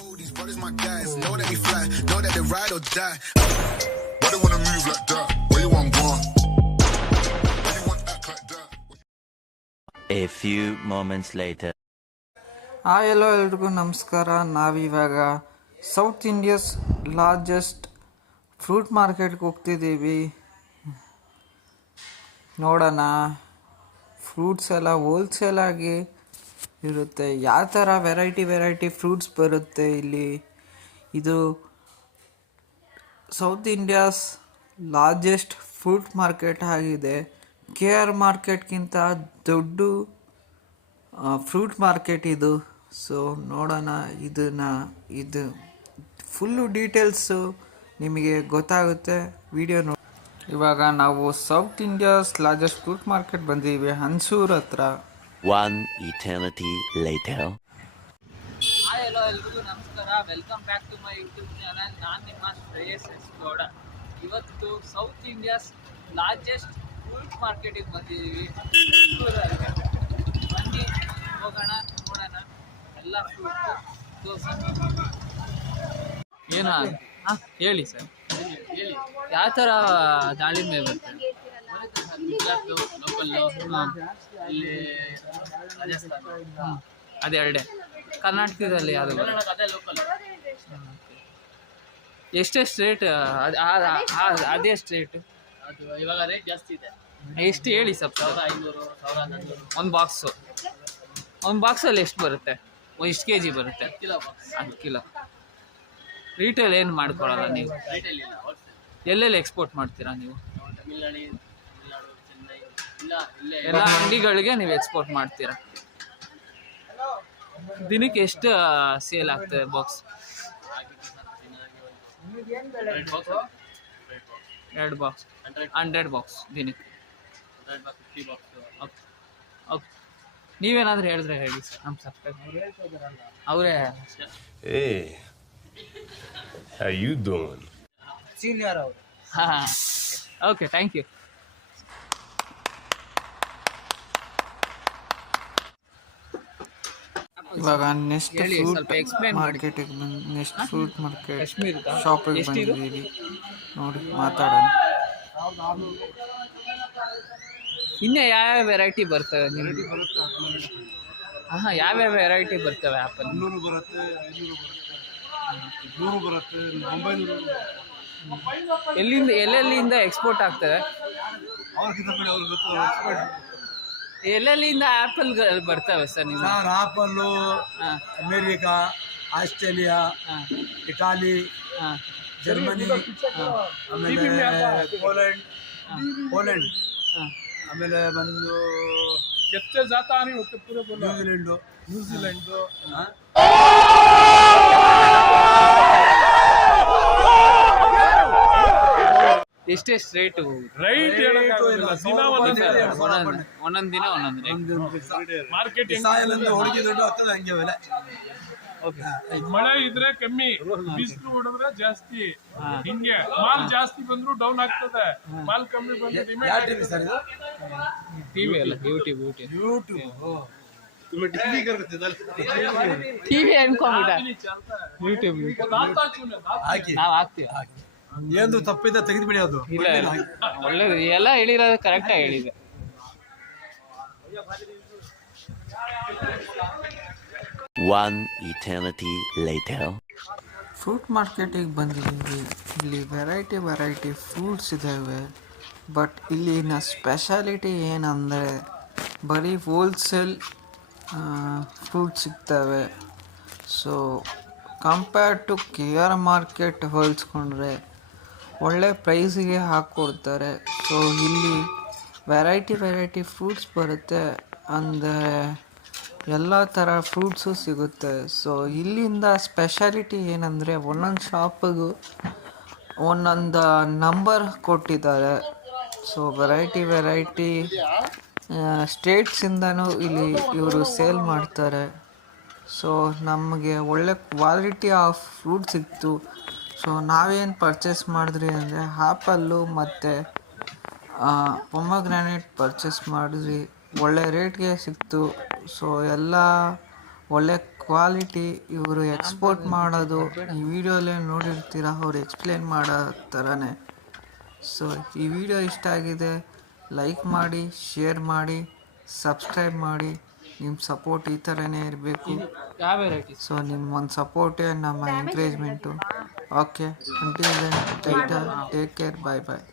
These brothers my guys, know that we fly, know that they ride or die. Why they wanna move like that? Where you want gone? Why you want act like that? A few moments later. ಎಲ್ಲೋ ಎಲ್ರಿಗೂ ನಮಸ್ಕಾರ. ನಾವಿವಾಗ south India's largest fruit ಮಾರ್ಕೆಟ್ಗೆ ಹೋಗ್ತಿದ್ದೀವಿ. ನೋಡೋಣ fruits ಎಲ್ಲ ಹೋಲ್ಸೇಲಾಗಿ ಇರುತ್ತೆ, ಯಾವ ಥರ variety fruits ಬರುತ್ತೆ ಇಲ್ಲಿ. ಇದು south India's largest fruit market ಆಗಿದೆ. KR ಮಾರ್ಕೆಟ್ಗಿಂತ ದೊಡ್ಡ ಫ್ರೂಟ್ ಮಾರ್ಕೆಟ್ ಇದು. ಸೊ ನೋಡೋಣ ಇದು ಫುಲ್ಲು ಡೀಟೇಲ್ಸು ನಿಮಗೆ ಗೊತ್ತಾಗುತ್ತೆ ವಿಡಿಯೋ ನೋಡಿ. ಇವಾಗ ನಾವು south India's largest fruit market ಬಂದಿದ್ದೀವಿ, ಹನ್ಸೂರ್ ಹತ್ರ. One eternity later. Hi hello ಎಲ್ರಿಗೂ ನಮಸ್ಕಾರ, welcome back to my YouTube channel. ನಾನು ನಿಮ್ಮ ಶ್ರೇಯಸ್ ಎಸ್ ಗೌಡ. ಇವತ್ತು ಸೌತ್ ಇಂಡಿಯಾಸ್ ಲಾರ್ಜೆಸ್ಟ್ ಫ್ರೂಟ್ ಮಾರ್ಕೆಟಿಗೆ ಬಂದಿದ್ದೀವಿ. ಬನ್ನಿ ಹೋಗೋಣ, ನೋಡೋಣ ಎಲ್ಲ ಫ್ರೂಟ್ ತೋರಿಸೋಣ. ಏನು ಹಾಂ ಹೇಳಿ ಸರ್, ಹೇಳಿ ಯಾವ ಥರ ದಾಳಿಂಬೆ ಬರುತ್ತೆ? ಲೋಕಲ್ಲು ಇಲ್ಲಿ ರಾಜಸ್ಥಾನ, ಅದೆರಡೇ. ಕರ್ನಾಟಕದಲ್ಲಿ ಯಾವುದು ಅದೇ ಲೋಕಲ್. ಎಷ್ಟೆಷ್ಟು ರೇಟ್? ಅದೆಷ್ಟು ರೇಟ್? ಅದು ಇವಾಗ ರೇಟ್ ಜಾಸ್ತಿ ಇದೆ. ಎಷ್ಟು ಹೇಳಿ ಸ್ವಲ್ಪ. 1500, 1400 ಒಂದು ಬಾಕ್ಸಲ್ಲಿ ಎಷ್ಟು ಬರುತ್ತೆ? ಎಷ್ಟು kg ಬರುತ್ತೆ? 10 ಕಿಲೋ. ರೀಟೇಲ್ ಏನು ಮಾಡ್ಕೊಳಲ್ಲ ನೀವು? ಎಲ್ಲೆಲ್ಲಿ ಎಕ್ಸ್ಪೋರ್ಟ್ ಮಾಡ್ತೀರಾ ನೀವು? ಎಲ್ಲ ಅಂಗಡಿಗಳಿಗೆ ನೀವು ಎಕ್ಸ್ಪೋರ್ಟ್ ಮಾಡ್ತೀರಾ? ದಿನಕ್ಕೆ ಎಷ್ಟು ಸೇಲ್ ಆಗ್ತದೆ ಬಾಕ್ಸ್? 2 ಬಾಕ್ಸ್, 100 ಬಾಕ್ಸ್ ದಿನಕ್ಕೆ. ಓಕೆ, ನೀವೇನಾದರೂ ಹೇಳಿದ್ರೆ ಹೇಳಿ ಸರ್, ನಮ್ಮ ಸಬ್ಸ್ಕ್ರೈಬರ್ ಅವರೇ. Hey, how you doing? Senior ಅವರು. ಹಾಂ, ಓಕೆ, ಥ್ಯಾಂಕ್ ಯು. ಇವಾಗ ನೆಕ್ಸ್ಟ್ ಸ್ವಲ್ಪ ಎಕ್ಸ್ಪ್ಲೇನ್ ಮಾಡಿ. ಮಾರ್ಕೆಟಿಗೆ ನೆಕ್ಸ್ಟ್ ಫ್ರೂಟ್ ಮಾರ್ಕೆಟ್ ಕಾಶ್ಮೀರದ ಶಾಪಿಗೆ ಬಂದಿದ್ದೀವಿ. ನೋಡಿ ಮಾತಾಡೋಣ. ಇನ್ನೇ ಯಾವ್ಯಾವ ವೆರೈಟಿ ಬರ್ತವೆ ನಿಮಗೆ? ಹಾಂ, ಯಾವ್ಯಾವ ವೆರೈಟಿ ಬರ್ತವೆ ಆ್ಯಪಲ್? 300 ಬರುತ್ತೆ, 500 ಬರುತ್ತೆ, 100 ಬರುತ್ತೆ, 900. ಎಲ್ಲೆಲ್ಲಿಂದ ಎಕ್ಸ್ಪೋರ್ಟ್ ಆಗ್ತವೆ? ಎಲ್ಲೆಲ್ಲಿಂದ ಆ್ಯಪಲ್ಗಳು ಬರ್ತವೆ ಸರ್ ನೀವು? Sir, apple America, Australia, Italy, Germany, ಆಮೇಲೆ ಪೋಲೆಂಡ್, ಆಮೇಲೆ ಬಂದು ನ್ಯೂಜಿಲೆಂಡು. ಎಷ್ಟೆಷ್ಟು ರೇಟು? ಒಂದೊಂದು ದಿನ ಮಾರ್ಕೆಟ್ ಹುಡುಗಿ ದುಡ್ಡು ಆಗ್ತದೆ, ಹಂಗೆ ಬೆಲೆ. ಮಳೆ ಇದ್ರೆ ಕಮ್ಮಿ, ಬಿಸಿಲು ಹೊಡೆದ್ರೆ ಜಾಸ್ತಿ. ಹಿಂಗೆ ಮಾಲ್ ಜಾಸ್ತಿ ಬಂದ್ರು ಡೌನ್ ಆಗ್ತದೆ, ಮಾಲ್ ಕಮ್ಮಿ ಬಂದ್ರೆ ಯಾವ ಟಿವಿ ಸರ್ ಇದು? ಟಿವಿ ಅಲ್ಲ, ಯೂಟ್ಯೂಬ್. ಟಿವಿ ಅನ್ಕೊಂಡ್ಬಿಟ್ಟ, ಯೂಟ್ಯೂಬ್ ಹಾಕಿ ನಾವು ಹಾಕ್ತೀವಿ. ಏನು ತಪ್ಪಿದ್ದ ತೆಗೆದು ಬಿಡಿ, ಅದು ಇಲ್ಲ ಒಳ್ಳೇದು, ಎಲ್ಲ ಹೇಳಿರೋದು ಕರೆಕ್ಟಾಗಿ ಹೇಳಿದೆ. One eternity later. ಫ್ರೂಟ್ ಮಾರ್ಕೆಟಿಗೆ ಬಂದಿದ್ದೀವಿ. ಇಲ್ಲಿ ವೆರೈಟಿ ಫ್ರೂಟ್ಸ್ ಇದ್ದಾವೆ. ಬಟ್ ಇಲ್ಲಿನ ಸ್ಪೆಷಾಲಿಟಿ ಏನಂದರೆ ಬರೀ ಹೋಲ್ಸೇಲ್ ಫ್ರೂಟ್ ಸಿಗ್ತವೆ. So compare to KR market ಹೋಲಿಸ್ಕೊಂಡ್ರೆ ಒಳ್ಳೆ ಪ್ರೈಸಿಗೆ ಹಾಕ್ಕೊಡ್ತಾರೆ. ಸೊ ಇಲ್ಲಿ ವೆರೈಟಿ ಫ್ರೂಟ್ಸ್ ಬರುತ್ತೆ, ಅಂದರೆ ಎಲ್ಲ ಥರ ಫ್ರೂಟ್ಸು ಸಿಗುತ್ತೆ. ಸೊ ಇಲ್ಲಿಂದ ಸ್ಪೆಷಾಲಿಟಿ ಏನಂದರೆ ಒಂದೊಂದು ಶಾಪಿಗೂ ಒಂದೊಂದು ನಂಬರ್ ಕೊಟ್ಟಿದ್ದಾರೆ. ಸೊ ವೆರೈಟಿ ಸ್ಟೇಟ್ಸಿಂದನೂ ಇಲ್ಲಿ ಇವರು ಸೇಲ್ ಮಾಡ್ತಾರೆ. ಸೊ ನಮಗೆ ಒಳ್ಳೆ ಕ್ವಾಲಿಟಿ ಆಫ್ ಫ್ರೂಟ್ ಸಿಕ್ತು. ಸೊ ನಾವೇನು ಪರ್ಚೇಸ್ ಮಾಡಿದ್ರಿ ಅಂದರೆ ಆ್ಯಪಲ್ಲು ಮತ್ತು ಪೊಮಗ್ರಾನೇಟ್ ಪರ್ಚೇಸ್ ಮಾಡಿದ್ವಿ. ಒಳ್ಳೆ ರೇಟ್ಗೆ ಸಿಕ್ತು. ಸೊ ಎಲ್ಲ ಒಳ್ಳೆ ಕ್ವಾಲಿಟಿ ಇವರು ಎಕ್ಸ್ಪೋರ್ಟ್ ಮಾಡೋದು ಈ ವಿಡಿಯೋಲ್ಲೇ ನೋಡಿರ್ತೀರ, ಅವ್ರು ಎಕ್ಸ್ಪ್ಲೇನ್ ಮಾಡೋ ಥರನೇ. ಸೊ ಈ ವಿಡಿಯೋ ಇಷ್ಟ ಆಗಿದೆ, ಲೈಕ್ ಮಾಡಿ, ಶೇರ್ ಮಾಡಿ, ಸಬ್ಸ್ಕ್ರೈಬ್ ಮಾಡಿ. ನಿಮ್ಮ ಸಪೋರ್ಟ್ ಈ ಥರನೇ ಇರಬೇಕು. ಯಾವ ವೆರೈಟಿ? ಸೊ ನಿಮ್ಮ ಒಂದು ಸಪೋರ್ಟೇ ನಮ್ಮ encouragement. Okay, until then take care, bye ಬಾಯ್.